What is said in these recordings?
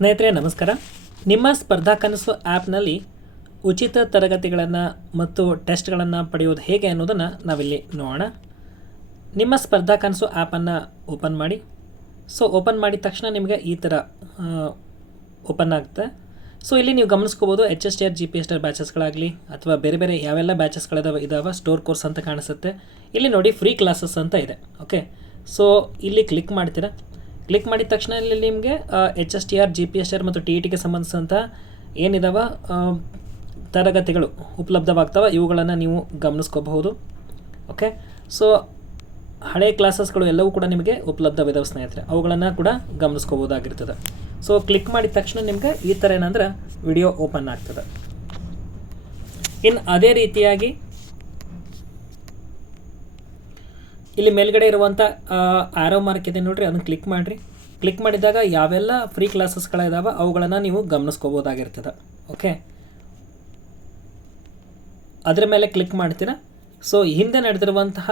ಸ್ನೇಹಿತರೆ, ನಮಸ್ಕಾರ. ನಿಮ್ಮ ಸ್ಪರ್ಧಾ ಕನಸು ಆ್ಯಪ್ನಲ್ಲಿ ಉಚಿತ ತರಗತಿಗಳನ್ನು ಮತ್ತು ಟೆಸ್ಟ್ಗಳನ್ನು ಪಡೆಯೋದು ಹೇಗೆ ಅನ್ನೋದನ್ನು ನಾವಿಲ್ಲಿ ನೋಡೋಣ. ನಿಮ್ಮ ಸ್ಪರ್ಧಾ ಕನಸು ಆ್ಯಪನ್ನು ಓಪನ್ ಮಾಡಿ. ಸೊ, ಓಪನ್ ಮಾಡಿದ ತಕ್ಷಣ ನಿಮಗೆ ಈ ಥರ ಓಪನ್ ಆಗುತ್ತೆ ಸೊ, ಇಲ್ಲಿ ನೀವು ಗಮನಿಸ್ಕೋಬೋದು H S T R G P S T R ಬ್ಯಾಚಸ್ಗಳಾಗಲಿ ಅಥವಾ ಬೇರೆ ಬೇರೆ ಯಾವೆಲ್ಲ ಬ್ಯಾಚಸ್ಗಳಿದಾವೆ ಇದಾವ, ಸ್ಟೋರ್ ಕೋರ್ಸ್ ಅಂತ ಕಾಣಿಸುತ್ತೆ. ಇಲ್ಲಿ ನೋಡಿ, ಫ್ರೀ ಕ್ಲಾಸಸ್ ಅಂತ ಇದೆ. ಓಕೆ? ಸೊ, ಇಲ್ಲಿ ಕ್ಲಿಕ್ ಮಾಡ್ತೀರಾ? ಕ್ಲಿಕ್ ಮಾಡಿದ ತಕ್ಷಣ ಇಲ್ಲಿ ನಿಮಗೆ H S T R G P S R ಮತ್ತು ಟಿ ಇ ಟಿಗೆ ಸಂಬಂಧಿಸಿದಂಥ ಏನಿದಾವ ತರಗತಿಗಳು ಉಪಲಬ್ಧವಾಗ್ತವೆ, ಇವುಗಳನ್ನು ನೀವು ಗಮನಿಸ್ಕೋಬಹುದು. ಓಕೆ ಸೊ ಹಳೆ ಕ್ಲಾಸಸ್ಗಳು ಎಲ್ಲವೂ ಕೂಡ ನಿಮಗೆ ಉಪಲಬ್ಧವಿದಾವೆ ಸ್ನೇಹಿತರೆ. ಅವುಗಳನ್ನು ಕೂಡ ಗಮನಿಸ್ಕೋಬೋದಾಗಿರ್ತದೆ ಸೊ ಕ್ಲಿಕ್ ಮಾಡಿದ ತಕ್ಷಣ ನಿಮಗೆ ಈ ಥರ ಏನಂದ್ರೆ ವಿಡಿಯೋ ಓಪನ್ ಆಗ್ತದೆ. ಇನ್ನು ಅದೇ ರೀತಿಯಾಗಿ ಇಲ್ಲಿ ಮೇಲ್ಗಡೆ ಇರುವಂಥ ಆರೋ ಮಾರ್ಕ್ ಇದೆ ನೋಡಿರಿ, ಅದನ್ನು ಕ್ಲಿಕ್ ಮಾಡಿರಿ. ಕ್ಲಿಕ್ ಮಾಡಿದಾಗ ಯಾವೆಲ್ಲ ಫ್ರೀ ಕ್ಲಾಸಸ್ಗಳಿದಾವೆ ಅವುಗಳನ್ನು ನೀವು ಗಮನಿಸ್ಕೋಬೋದಾಗಿರ್ತದೆ. ಓಕೆ ಅದರ ಮೇಲೆ ಕ್ಲಿಕ್ ಮಾಡ್ತೀರಾ? ಸೊ ಹಿಂದೆ ನಡೆದಿರುವಂತಹ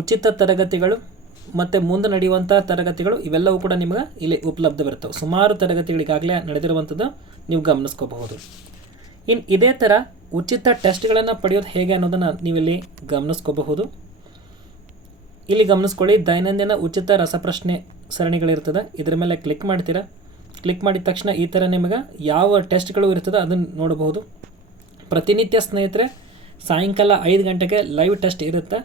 ಉಚಿತ ತರಗತಿಗಳು ಮತ್ತು ಮುಂದೆ ನಡೆಯುವಂಥ ತರಗತಿಗಳು ಇವೆಲ್ಲವೂ ಕೂಡ ನಿಮಗೆ ಇಲ್ಲಿ ಉಪಲಬ್ಧವಿರ್ತವೆ ಸುಮಾರು ತರಗತಿಗಳಿಗಾಗಲೇ ನಡೆದಿರುವಂಥದ್ದು ನೀವು ಗಮನಿಸ್ಕೋಬಹುದು. ಇನ್ನು ಇದೇ ಥರ ಉಚಿತ ಟೆಸ್ಟ್ಗಳನ್ನು ಪಡೆಯೋದು ಹೇಗೆ ಅನ್ನೋದನ್ನು ನೀವಿಲ್ಲಿ ಗಮನಿಸ್ಕೋಬಹುದು. ಇಲ್ಲಿ ಗಮನಿಸ್ಕೊಳ್ಳಿ, ದೈನಂದಿನ ಉಚಿತ ರಸಪ್ರಶ್ನೆ ಸರಣಿಗಳಿರ್ತದೆ. ಇದ್ರ ಮೇಲೆ ಕ್ಲಿಕ್ ಮಾಡ್ತೀರಾ? ಕ್ಲಿಕ್ ಮಾಡಿದ ತಕ್ಷಣ ಈ ಥರ ನಿಮಗೆ ಯಾವ ಟೆಸ್ಟ್ಗಳು ಇರ್ತದೆ ಅದನ್ನು ನೋಡಬಹುದು. ಪ್ರತಿನಿತ್ಯ ಸ್ನೇಹಿತರೆ, ಸಾಯಂಕಾಲ ಐದು ಗಂಟೆಗೆ ಲೈವ್ ಟೆಸ್ಟ್ ಇರುತ್ತೆ.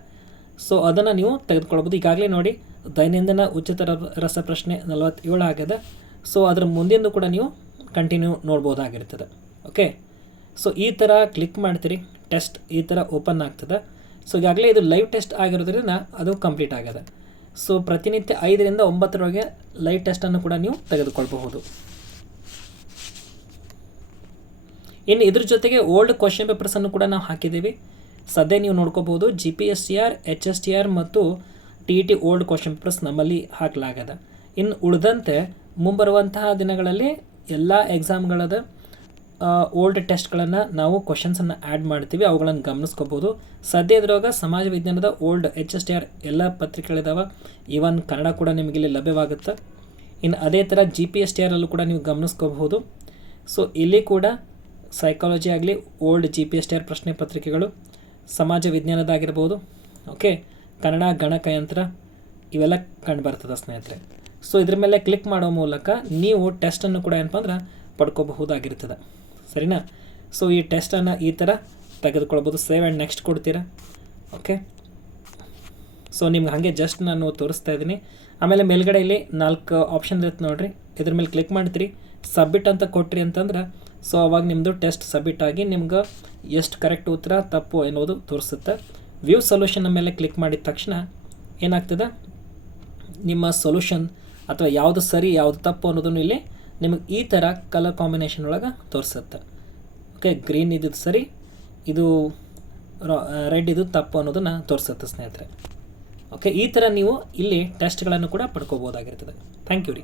ಸೊ ಅದನ್ನು ನೀವು ತೆಗೆದುಕೊಳ್ಬೋದು ಈಗಾಗಲೇ ನೋಡಿ, ದೈನಂದಿನ ಉಚಿತ ರಸಪ್ರಶ್ನೆ ನಲವತ್ತೇಳು ಆಗಿದೆ. ಸೊ ಅದರ ಮುಂದಿಂದು ಕೂಡ ನೀವು ಕಂಟಿನ್ಯೂ ನೋಡ್ಬೋದಾಗಿರ್ತದೆ. ಓಕೆ ಸೊ ಈ ಥರ ಕ್ಲಿಕ್ ಮಾಡ್ತೀರಿ. ಟೆಸ್ಟ್ ಈ ಥರ ಓಪನ್ ಆಗ್ತದೆ. ಸೊ ಈಗಾಗಲೇ ಇದು ಲೈವ್ ಟೆಸ್ಟ್ ಆಗಿರೋದ್ರಿಂದ ಅದು ಕಂಪ್ಲೀಟ್ ಆಗಿದೆ. ಸೊ ಪ್ರತಿನಿತ್ಯ ಐದರಿಂದ ಒಂಬತ್ತರೊಳಗೆ ಲೈಟ್ ಟೆಸ್ಟನ್ನು ಕೂಡ ನೀವು ತೆಗೆದುಕೊಳ್ಬಹುದು. ಇನ್ನು ಇದ್ರ ಜೊತೆಗೆ ಓಲ್ಡ್ ಕ್ವಶನ್ ಪೇಪರ್ಸನ್ನು ಕೂಡ ನಾವು ಹಾಕಿದ್ದೀವಿ. ಸದ್ಯ ನೀವು ನೋಡ್ಕೋಬೋದು G P S T R H S T R ಮತ್ತು T E T old question papers ನಮ್ಮಲ್ಲಿ ಹಾಕಲಾಗದ ಇನ್ನು ಉಳಿದಂತೆ ಮುಂಬರುವಂತಹ ದಿನಗಳಲ್ಲಿ ಎಲ್ಲ ಎಕ್ಸಾಮ್ಗಳದ ಓಲ್ಡ್ ಟೆಸ್ಟ್ಗಳನ್ನು ನಾವು ಕ್ವಶನ್ಸನ್ನು ಆ್ಯಡ್ ಮಾಡ್ತೀವಿ, ಅವುಗಳನ್ನು ಗಮನಿಸ್ಕೋಬೋದು. ಸದ್ಯ ಇದ್ರೊಳಗೆ ಸಮಾಜ ವಿಜ್ಞಾನದ old H S T R ಎಲ್ಲ ಪತ್ರಿಕೆಗಳಿದಾವೆ. ಈವನ್ ಕನ್ನಡ ಕೂಡ ನಿಮಗೆ ಇಲ್ಲಿ ಲಭ್ಯವಾಗುತ್ತೆ. ಇನ್ನು ಅದೇ ಥರ ಜಿ ಪಿ ಎಸ್ ಟಿ ಆರಲ್ಲೂ ಕೂಡ ನೀವು ಗಮನಿಸ್ಕೋಬಹುದು. ಸೊ ಇಲ್ಲಿ ಕೂಡ ಸೈಕಾಲಜಿ ಆಗಲಿ old G P S T R ಪ್ರಶ್ನೆ ಪತ್ರಿಕೆಗಳು, ಸಮಾಜ ವಿಜ್ಞಾನದಾಗಿರ್ಬೋದು ಓಕೆ ಕನ್ನಡ ಗಣಕಯಂತ್ರ ಇವೆಲ್ಲ ಕಂಡು ಬರ್ತದೆ ಸ್ನೇಹಿತರೆ. ಸೊ ಇದ್ರ ಮೇಲೆ ಕ್ಲಿಕ್ ಮಾಡೋ ಮೂಲಕ ನೀವು ಟೆಸ್ಟನ್ನು ಕೂಡ ಏನಪ್ಪ ಅಂದ್ರೆ ಪಡ್ಕೋಬಹುದಾಗಿರ್ತದೆ. ಸರಿನಾ? ಸೊ ಈ ಟೆಸ್ಟನ್ನು ಈ ಥರ ತೆಗೆದುಕೊಳ್ಬೋದು. ಸೇವ್ ಆ್ಯಂಡ್ ನೆಕ್ಸ್ಟ್ ಕೊಡ್ತೀರಾ? ಓಕೆ ಸೊ ನಿಮ್ಗೆ ಹಾಗೆ ಜಸ್ಟ್ ನಾನು ತೋರಿಸ್ತಾ ಇದ್ದೀನಿ. ಆಮೇಲೆ ಮೇಲ್ಗಡೆ ಇಲ್ಲಿ ನಾಲ್ಕು ಆಪ್ಷನ್ ಇರುತ್ತೆ ನೋಡಿರಿ. ಇದ್ರ ಮೇಲೆ ಕ್ಲಿಕ್ ಮಾಡ್ತೀರಿ. ಸಬ್ಮಿಟ್ ಅಂತ ಕೊಟ್ರಿ ಅಂತಂದ್ರೆ ಸೊ ಅವಾಗ ನಿಮ್ಮದು ಟೆಸ್ಟ್ ಸಬ್ಮಿಟ್ ಆಗಿ ನಿಮ್ಗೆ ಎಷ್ಟು ಕರೆಕ್ಟ್ ಉತ್ತರ, ತಪ್ಪು ಎನ್ನುವುದು ತೋರಿಸುತ್ತೆ. ವ್ಯೂ ಸೊಲ್ಯೂಷನ್ ಮೇಲೆ ಕ್ಲಿಕ್ ಮಾಡಿದ ತಕ್ಷಣ ಏನಾಗ್ತದೆ? ನಿಮ್ಮ ಸೊಲ್ಯೂಷನ್ ಅಥವಾ ಯಾವುದು ಸರಿ, ಯಾವುದು ತಪ್ಪು ಅನ್ನೋದನ್ನು ಇಲ್ಲಿ ನಿಮಗೆ ಈ ಥರ ಕಲರ್ ಕಾಂಬಿನೇಷನ್ ಒಳಗೆ ತೋರಿಸುತ್ತೆ. ಓಕೆ ಗ್ರೀನ್ ಇದ್ದಿದ್ದು ಸರಿ, ಇದು ರೆಡ್ ಇದು ತಪ್ಪು ಅನ್ನೋದನ್ನು ತೋರಿಸುತ್ತೆ ಸ್ನೇಹಿತರೆ. ಓಕೆ ಈ ಥರ ನೀವು ಇಲ್ಲಿ ಟೆಸ್ಟ್ಗಳನ್ನು ಕೂಡ ಪಡ್ಕೋಬೋದಾಗಿರ್ತದೆ ಥ್ಯಾಂಕ್ ಯು ರೀ.